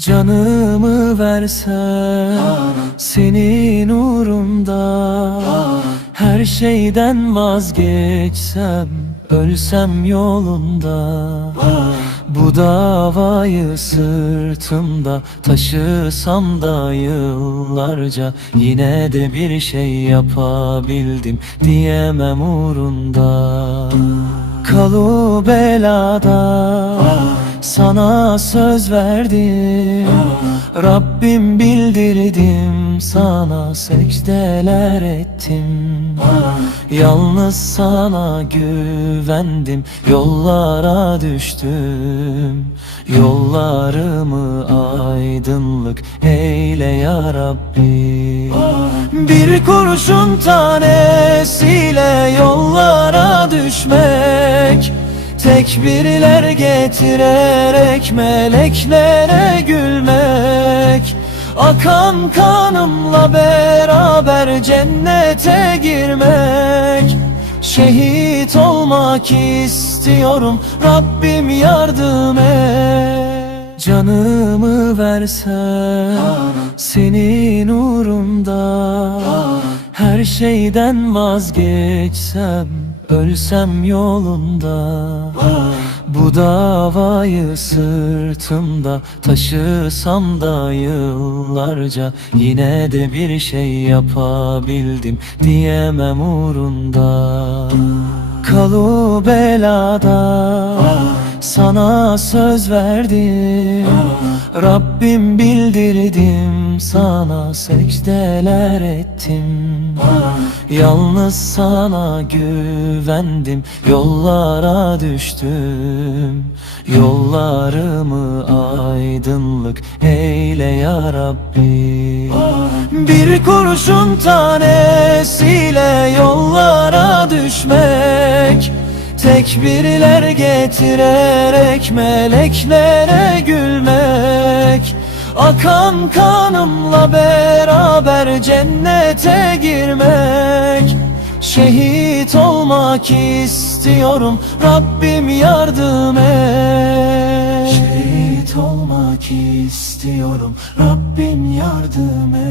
Canımı versem senin uğrunda Her şeyden vazgeçsem ölsem yolunda. Bu davayı sırtımda taşısam da yıllarca Yine de bir şey yapabildim diyemem uğrunda. Kalu belada sana söz verdim. Rabbim bildirdim sana secdeler ettim. Yalnız sana güvendim Yollara düştüm. Yollarımı aydınlık eyle ya Rabbi. Bir kurşun tanesiyle Tekbirler getirerek meleklere gülmek. Akan kanımla beraber cennete girmek. Şehit olmak istiyorum Rabbim yardım et. Canımı versem senin uğrunda Her şeyden vazgeçsem ölsem yolunda. Bu davayı sırtımda taşısam da yıllarca Yine de bir şey yapabildim diyemem uğrunda. Kalu belada sana söz verdim. Rabbim bildirdim sana secdeler ettim. Yalnız sana güvendim Yollara düştüm. Yollarımı aydınlık eyle ya Rabbi. Bir kurşun tanesiyle yollara düşmek Tekbirler getirerek meleklere gülmek. Akan kanımla beraber cennete girmek. Şehit olmak istiyorum Rabbim yardım et. Şehit olmak istiyorum Rabbim yardım et